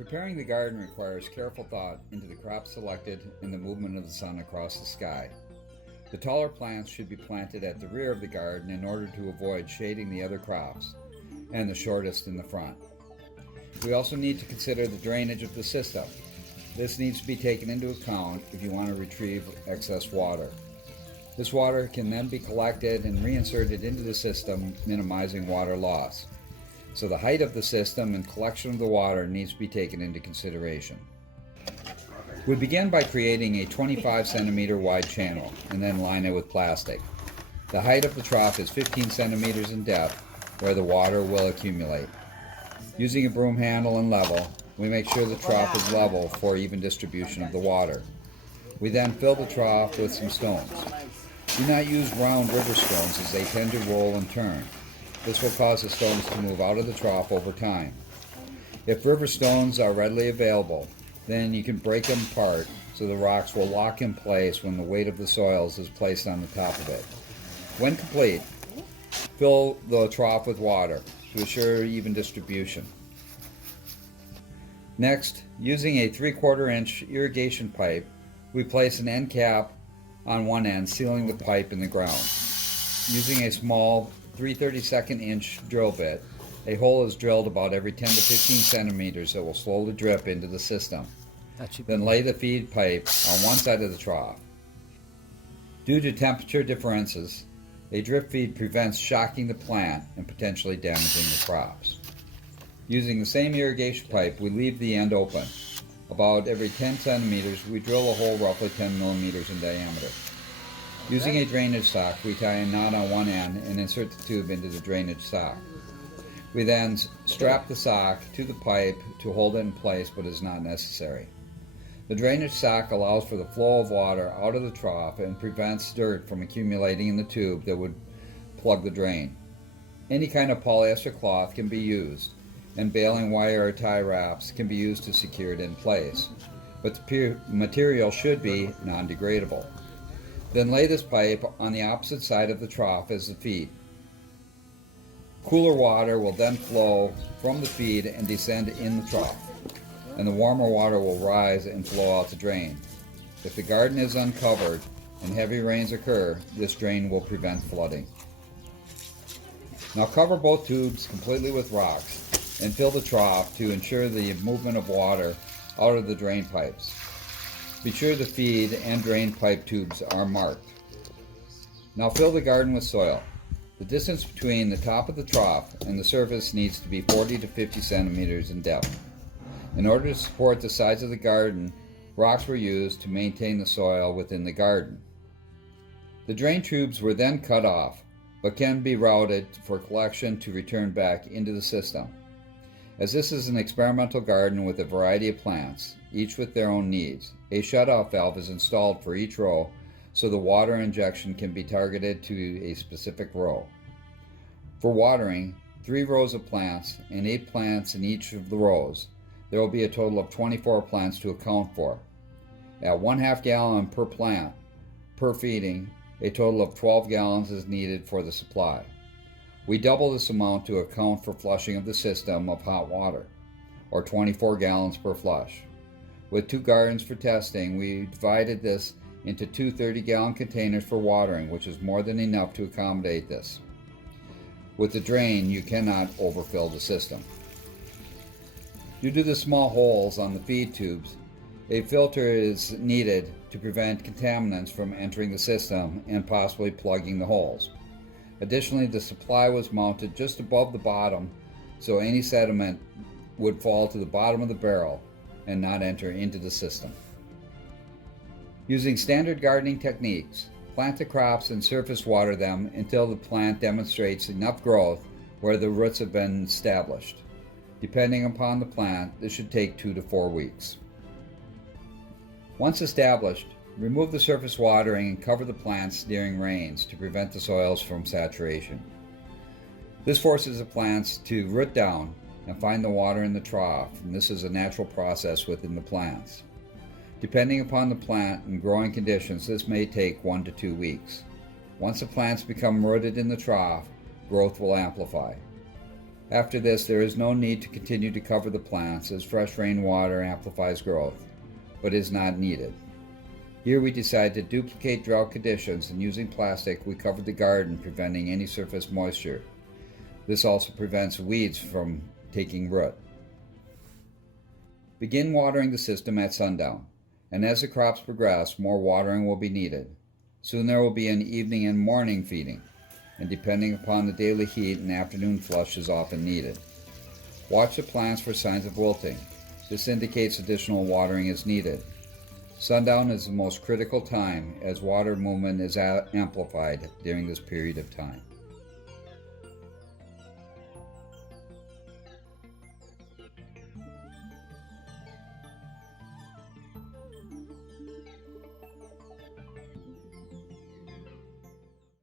Preparing the garden requires careful thought into the crops selected and the movement of the sun across the sky. The taller plants should be planted at the rear of the garden in order to avoid shading the other crops, and the shortest in the front. We also need to consider the drainage of the system. This needs to be taken into account if you want to retrieve excess water. This water can then be collected and reinserted into the system, minimizing water loss. So the height of the system and collection of the water needs to be taken into consideration. We begin by creating a 25 centimeter wide channel and then line it with plastic. The height of the trough is 15 centimeters in depth where the water will accumulate. Using a broom handle and level, we make sure the trough is level for even distribution of the water. We then fill the trough with some stones. Do not use round river stones as they tend to roll and turn. This will cause the stones to move out of the trough over time. If river stones are readily available, then you can break them apart so the rocks will lock in place when the weight of the soils is placed on the top of it. When complete, fill the trough with water to assure even distribution. Next, using a 3/4 inch irrigation pipe, we place an end cap on one end, sealing the pipe in the ground. Using a small 3/32 inch drill bit, a hole is drilled about every 10 to 15 centimeters that will slowly drip into the system. Then lay the feed pipe on one side of the trough. Due to temperature differences, a drip feed prevents shocking the plant and potentially damaging the crops. Using the same irrigation pipe, we leave the end open. About every 10 centimeters, we drill a hole roughly 10 millimeters in diameter. Using a drainage sock, we tie a knot on one end and insert the tube into the drainage sock. We then strap the sock to the pipe to hold it in place, but is not necessary. The drainage sock allows for the flow of water out of the trough and prevents dirt from accumulating in the tube that would plug the drain. Any kind of polyester cloth can be used, and baling wire or tie wraps can be used to secure it in place, but the material should be non-degradable. Then lay this pipe on the opposite side of the trough as the feed. Cooler water will then flow from the feed and descend in the trough, and the warmer water will rise and flow out the drain. If the garden is uncovered and heavy rains occur, this drain will prevent flooding. Now cover both tubes completely with rocks and fill the trough to ensure the movement of water out of the drain pipes. Be sure the feed and drain pipe tubes are marked. Now fill the garden with soil. The distance between the top of the trough and the surface needs to be 40 to 50 centimeters in depth. In order to support the size of the garden, rocks were used to maintain the soil within the garden. The drain tubes were then cut off, but can be routed for collection to return back into the system. As this is an experimental garden with a variety of plants, each with their own needs, a shutoff valve is installed for each row so the water injection can be targeted to a specific row. For watering 3 rows of plants and 8 plants in each of the rows, there will be a total of 24 plants to account for. At 1/2 gallon per plant per feeding, a total of 12 gallons is needed for the supply. We double this amount to account for flushing of the system of hot water, or 24 gallons per flush. With 2 gardens for testing, we divided this into 2 30-gallon containers for watering, which is more than enough to accommodate this. With the drain, you cannot overfill the system. Due to the small holes on the feed tubes, a filter is needed to prevent contaminants from entering the system and possibly plugging the holes. Additionally, the supply was mounted just above the bottom, so any sediment would fall to the bottom of the barrel and not enter into the system. Using standard gardening techniques, plant the crops and surface water them until the plant demonstrates enough growth where the roots have been established. Depending upon the plant, this should take 2 to 4 weeks. Once established, remove the surface watering and cover the plants during rains to prevent the soils from saturation. This forces the plants to root down and find the water in the trough, and this is a natural process within the plants. Depending upon the plant and growing conditions, this may take 1 to 2 weeks. Once the plants become rooted in the trough, growth will amplify. After this, there is no need to continue to cover the plants as fresh rainwater amplifies growth, but is not needed. Here we decided to duplicate drought conditions, and using plastic we covered the garden, preventing any surface moisture. This also prevents weeds from taking root. Begin watering the system at sundown, and as the crops progress, more watering will be needed. Soon there will be an evening and morning feeding, and depending upon the daily heat, an afternoon flush is often needed. Watch the plants for signs of wilting. This indicates additional watering is needed. Sundown is the most critical time as water movement is amplified during this period of time.